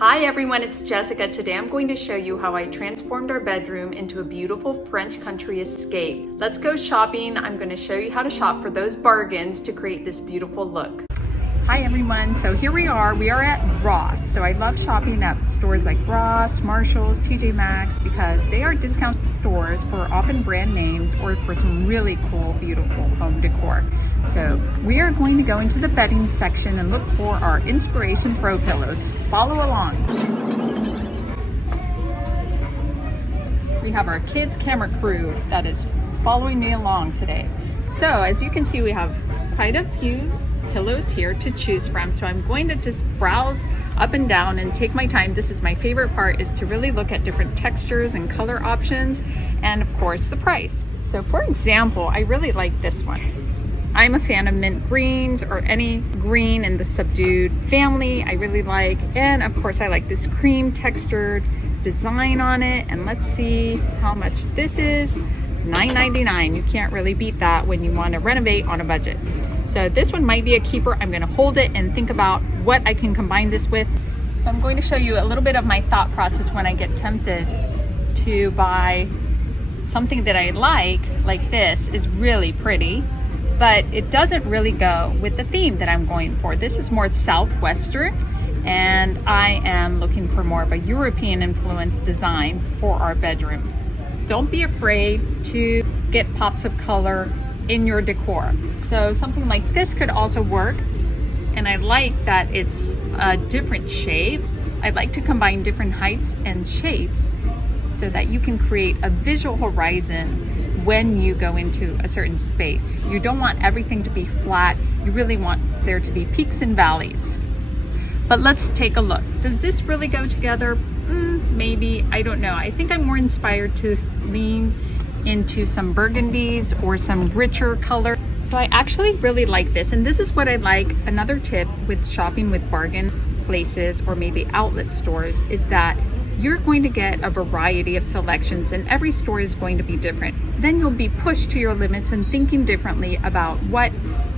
Hi everyone, it's Jessica. Today I'm going to show you how I transformed our bedroom into a beautiful French country escape. Let's go shopping. I'm going to show you how to shop for those bargains to create this beautiful look. Hi everyone, so here we are at Ross. So I love shopping at stores like Ross, Marshalls, TJ Maxx because they are discount stores for often brand names or for some really cool, beautiful home decor. So we are going to go into the bedding section and look for our inspiration throw pillows. Follow along. We have our kids camera crew that is following me along today. So as you can see, we have quite a few pillows here to choose from. So I'm going to just browse up and down and take my time. This is my favorite part, is to really look at different textures and color options and of course the price. So for example, I really like this one. I'm a fan of mint greens or any green in the subdued family I really like. And of course I like this cream textured design on it. And let's see how much this is. $9.99. You can't really beat that when you want to renovate on a budget. So this one might be a keeper. I'm going to hold it and think about what I can combine this with. So I'm going to show you a little bit of my thought process when I get tempted to buy something that I like this is really pretty, but it doesn't really go with the theme that I'm going for. This is more Southwestern, and I am looking for more of a European influence design for our bedroom. Don't be afraid to get pops of color in your decor. So something like this could also work. And I like that it's a different shape. I like to combine different heights and shapes so that you can create a visual horizon when you go into a certain space. You don't want everything to be flat. You really want there to be peaks and valleys. But let's take a look. Does this really go together? Maybe, I don't know. I think I'm more inspired to lean into some burgundies or some richer color. So I actually really like this, and this is what I like. Another tip with shopping with bargain places or maybe outlet stores is that you're going to get a variety of selections and every store is going to be different. Then you'll be pushed to your limits and thinking differently about what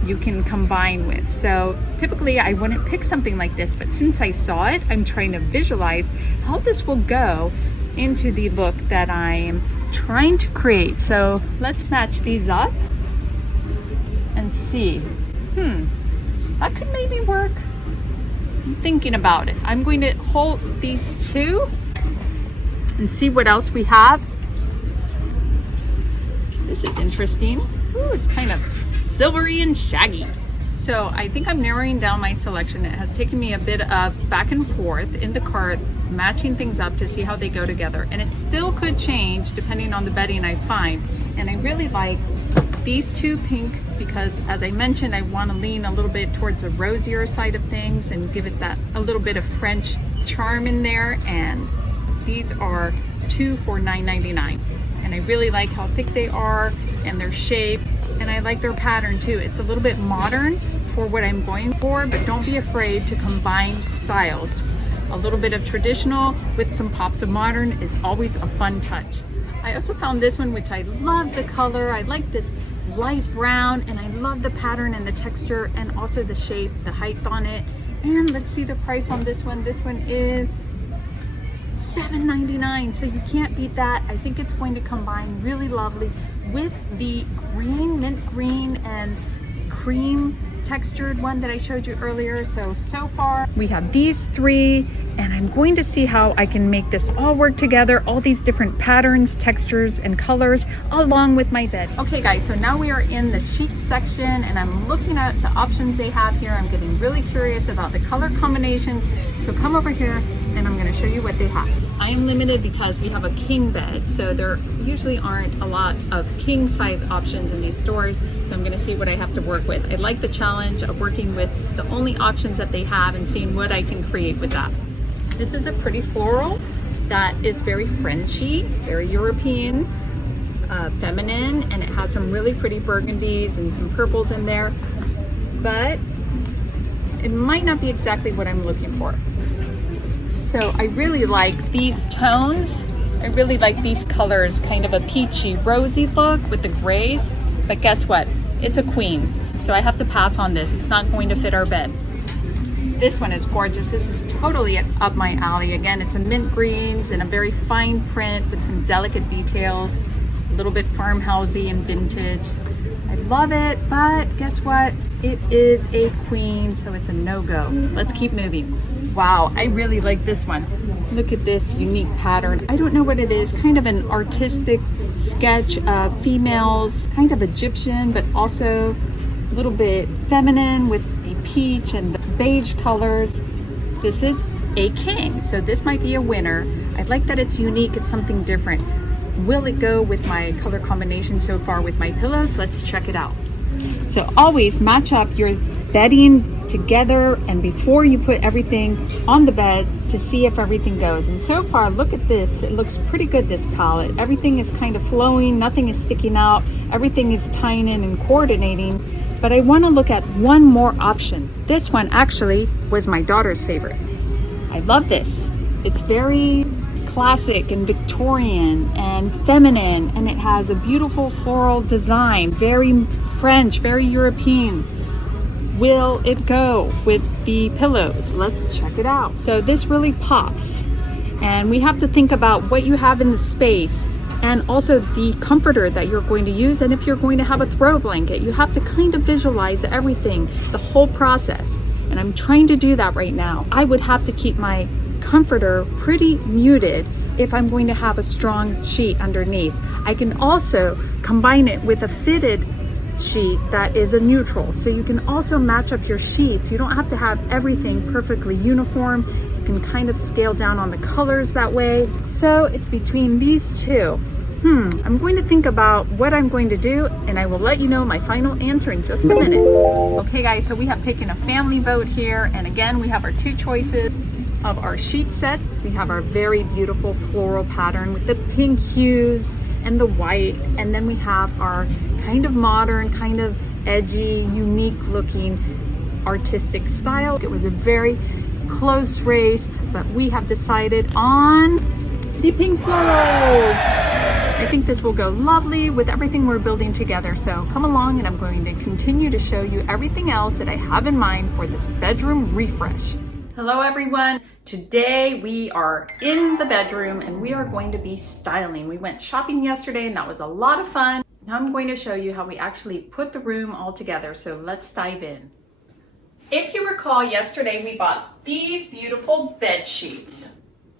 you can combine with. So typically I wouldn't pick something like this, but since I saw it, I'm trying to visualize how this will go into the look that I'm trying to create. So let's match these up and see. That could maybe work. I'm thinking about it. I'm going to hold these two and see what else we have. This is interesting. Ooh, it's kind of silvery and shaggy. So I think I'm narrowing down my selection. It has taken me a bit of back and forth in the cart, matching things up to see how they go together. And it still could change depending on the bedding I find. And I really like these two pink because, as I mentioned, I want to lean a little bit towards the rosier side of things and give it that a little bit of French charm in there. And these are two for $9.99. And I really like how thick they are and their shape. And I like their pattern too. It's a little bit modern for what I'm going for, but don't be afraid to combine styles. A little bit of traditional with some pops of modern is always a fun touch. I also found this one, which I love the color. I like this light brown, and I love the pattern and the texture and also the shape, the height on it. And let's see the price on this one. This one is $7.99, so you can't beat that. I think it's going to combine really lovely with the green, mint green and cream textured one that I showed you earlier. So far we have these three, and I'm going to see how I can make this all work together, all these different patterns, textures and colors along with my bed. Okay guys, so now we are in the sheet section and I'm looking at the options they have here. I'm getting really curious about the color combinations. So come over here and I'm going to show you what they have. I am limited because we have a king bed, so there usually aren't a lot of king size options in these stores. So I'm going to see what I have to work with. I like the challenge of working with the only options that they have and seeing what I can create with that. This is a pretty floral that is very Frenchy, very European, feminine, and it has some really pretty burgundies and some purples in there, but it might not be exactly what I'm looking for. So I really like these tones. I really like these colors, kind of a peachy, rosy look with the grays. But guess what? It's a queen. So I have to pass on this. It's not going to fit our bed. This one is gorgeous. This is totally up my alley. Again, it's a mint greens and a very fine print with some delicate details, a little bit farmhousey and vintage. I love it, but guess what? It is a queen, so it's a no-go. Let's keep moving. Wow, I really like this one. Look at this unique pattern. I don't know what it is, kind of an artistic sketch of females, kind of Egyptian, but also a little bit feminine with the peach and the beige colors. This is a king, so this might be a winner. I like that it's unique, it's something different. Will it go with my color combination so far with my pillows? Let's check it out. So always match up your bedding together and before you put everything on the bed to see if everything goes. And so far, look at this. It looks pretty good, this palette. Everything is kind of flowing, nothing is sticking out, everything is tying in and coordinating. But I want to look at one more option. This one actually was my daughter's favorite. I love this. It's very classic and Victorian and feminine, and it has a beautiful floral design, very French, very European. Will it go with the pillows? Let's check it out. So this really pops, and we have to think about what you have in the space and also the comforter that you're going to use. And if you're going to have a throw blanket, you have to kind of visualize everything, the whole process. And I'm trying to do that right now. I would have to keep my comforter pretty muted if I'm going to have a strong sheet underneath. I can also combine it with a fitted sheet that is a neutral. So you can also match up your sheets. You don't have to have everything perfectly uniform. You can kind of scale down on the colors that way. So it's between these two. I'm going to think about what I'm going to do, and I will let you know my final answer in just a minute. Okay guys, so we have taken a family vote here, and again, we have our two choices of our sheet set. We have our very beautiful floral pattern with the pink hues and the white, and then we have our kind of modern, kind of edgy, unique looking artistic style. It was a very close race, but we have decided on the pink florals. I think this will go lovely with everything we're building together. So come along and I'm going to continue to show you everything else that I have in mind for this bedroom refresh. Hello everyone. Today we are in the bedroom and we are going to be styling. We went shopping yesterday and that was a lot of fun. Now I'm going to show you how we actually put the room all together. So let's dive in. If you recall, yesterday we bought these beautiful bed sheets.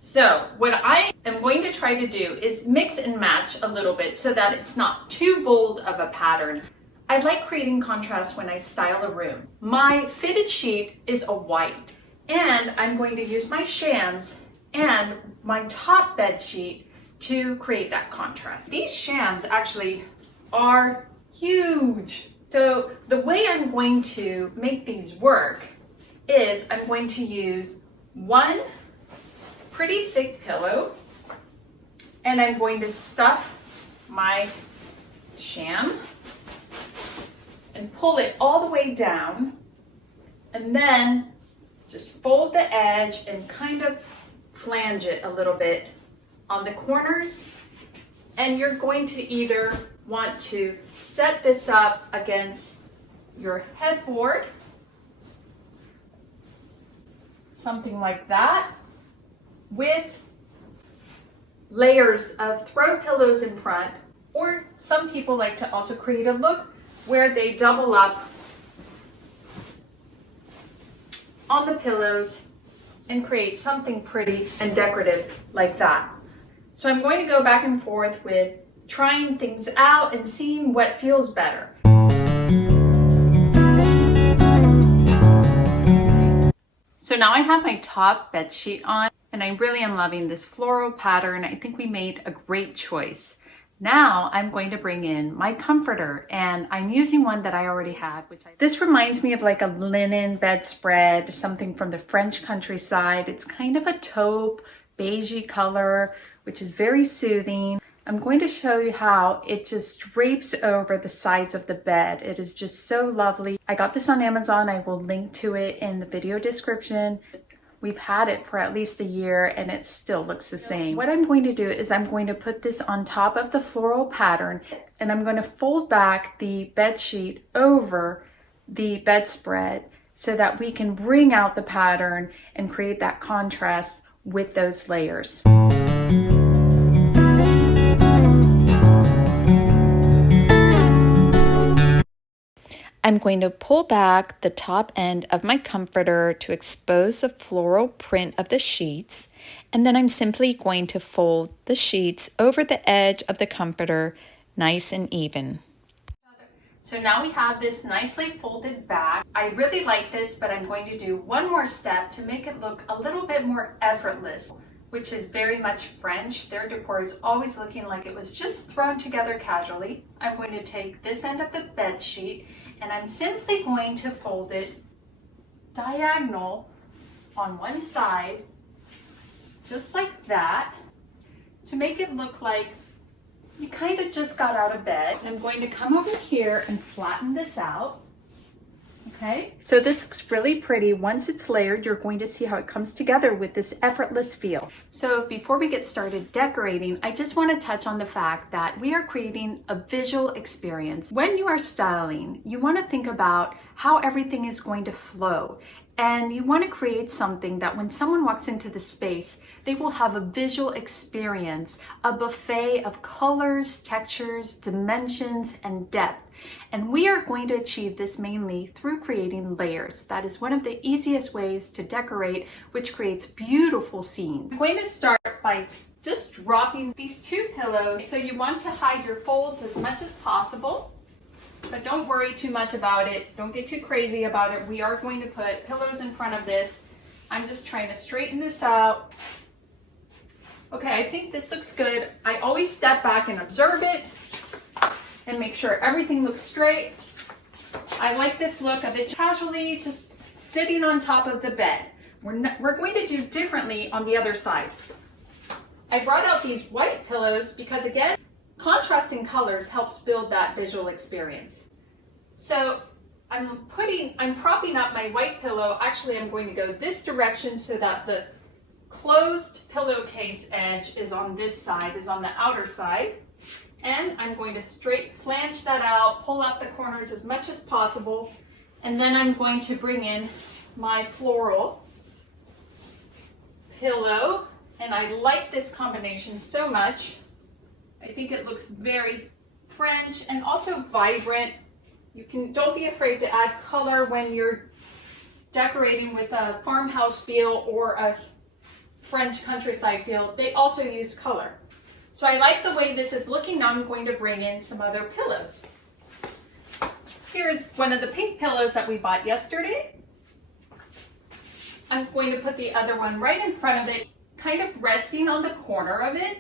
So what I am going to try to do is mix and match a little bit so that it's not too bold of a pattern. I like creating contrast when I style a room. My fitted sheet is a white, and I'm going to use my shams and my top bed sheet to create that contrast. These shams actually are huge. So the way I'm going to make these work is I'm going to use one pretty thick pillow, and I'm going to stuff my sham and pull it all the way down, and then just fold the edge and kind of flange it a little bit on the corners. And you're going to either want to set this up against your headboard, something like that, with layers of throw pillows in front, or some people like to also create a look where they double up on the pillows and create something pretty and decorative like that. So I'm going to go back and forth with trying things out and seeing what feels better. So now I have my top bed sheet on, and I really am loving this floral pattern. I think we made a great choice. Now I'm going to bring in my comforter, and I'm using one that I already had. This reminds me of like a linen bedspread, something from the French countryside. It's kind of a taupe, beigey color, which is very soothing. I'm going to show you how it just drapes over the sides of the bed. It is just so lovely. I got this on Amazon. I will link to it in the video description. We've had it for at least a year and it still looks the same. What I'm going to do is I'm going to put this on top of the floral pattern, and I'm going to fold back the bed sheet over the bedspread so that we can bring out the pattern and create that contrast with those layers. I'm going to pull back the top end of my comforter to expose the floral print of the sheets, and then I'm simply going to fold the sheets over the edge of the comforter nice and even. So now we have this nicely folded back. I really like this, but I'm going to do one more step to make it look a little bit more effortless, which is very much French. Their decor is always looking like it was just thrown together casually. I'm going to take this end of the bed sheet and I'm simply going to fold it diagonal on one side, just like that, to make it look like you kind of just got out of bed. I'm going to come over here and flatten this out. Okay, so this looks really pretty. Once it's layered, you're going to see how it comes together with this effortless feel. So before we get started decorating, I just want to touch on the fact that we are creating a visual experience. When you are styling, you want to think about how everything is going to flow. And you want to create something that when someone walks into the space, they will have a visual experience, a buffet of colors, textures, dimensions, and depth. And we are going to achieve this mainly through creating layers. That is one of the easiest ways to decorate, which creates beautiful scenes. I'm going to start by just dropping these two pillows. So you want to hide your folds as much as possible, but don't worry too much about it. Don't get too crazy about it. We are going to put pillows in front of this. I'm just trying to straighten this out. Okay, I think this looks good. I always step back and observe it and make sure everything looks straight. I like this look of it casually just sitting on top of the bed. We're going to do differently on the other side. I brought out these white pillows because, again, contrasting colors helps build that visual experience. So I'm propping up my white pillow. Actually, I'm going to go this direction so that the closed pillowcase edge is on this side, is on the outer side. And I'm going to straight flange that out, pull up the corners as much as possible. And then I'm going to bring in my floral pillow. And I like this combination so much. I think it looks very French and also vibrant. Don't be afraid to add color when you're decorating with a farmhouse feel or a French countryside feel. They also use color. So I like the way this is looking. Now I'm going to bring in some other pillows. Here's one of the pink pillows that we bought yesterday. I'm going to put the other one right in front of it, kind of resting on the corner of it.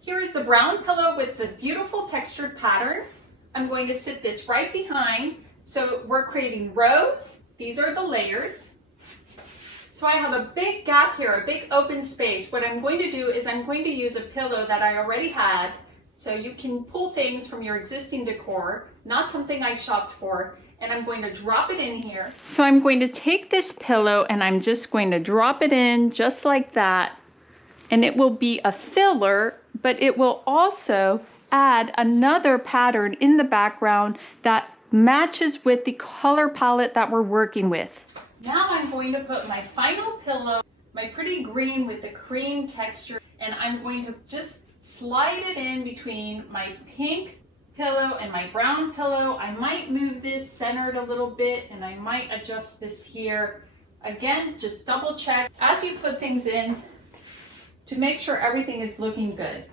Here is the brown pillow with the beautiful textured pattern. I'm going to sit this right behind. So we're creating rows. These are the layers. So I have a big gap here, a big open space. What I'm going to do is I'm going to use a pillow that I already had. So you can pull things from your existing decor, not something I shopped for, and I'm going to drop it in here. So I'm going to take this pillow and I'm just going to drop it in just like that. And it will be a filler, but it will also add another pattern in the background that matches with the color palette that we're working with. Now I'm going to put my final pillow, my pretty green with the cream texture, and I'm going to just slide it in between my pink pillow and my brown pillow. I might move this centered a little bit and I might adjust this here. Again, just double check as you put things in to make sure everything is looking good.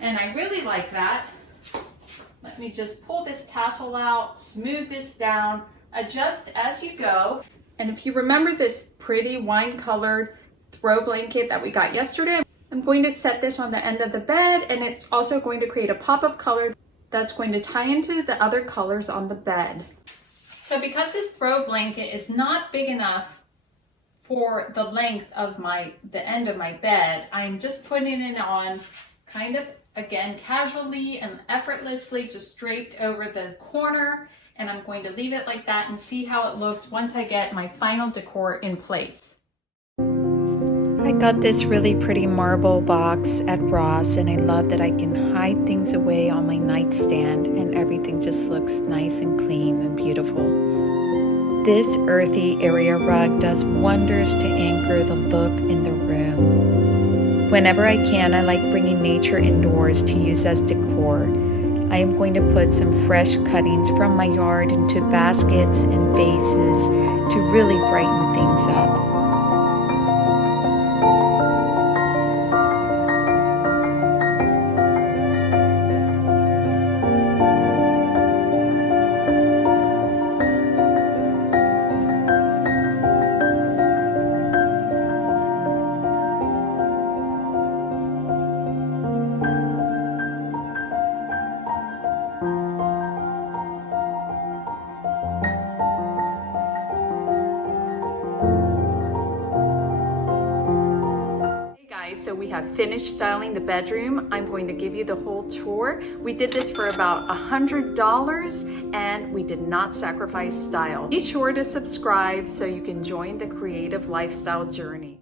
And I really like that. Let me just pull this tassel out, smooth this down, adjust as you go. And if you remember this pretty wine-colored throw blanket that we got yesterday, I'm going to set this on the end of the bed, and it's also going to create a pop of color that's going to tie into the other colors on the bed. So because this throw blanket is not big enough for the length of the end of my bed, I'm just putting it on kind of, again, casually and effortlessly, just draped over the corner. And I'm going to leave it like that and see how it looks once I get my final decor in place. I got this really pretty marble box at Ross, and I love that I can hide things away on my nightstand and everything just looks nice and clean and beautiful. This earthy area rug does wonders to anchor the look in the room. Whenever I can, I like bringing nature indoors to use as decor. I am going to put some fresh cuttings from my yard into baskets and vases to really brighten things up. So we have finished styling the bedroom. I'm going to give you the whole tour. We did this for about $100 and we did not sacrifice style. Be sure to subscribe so you can join the creative lifestyle journey.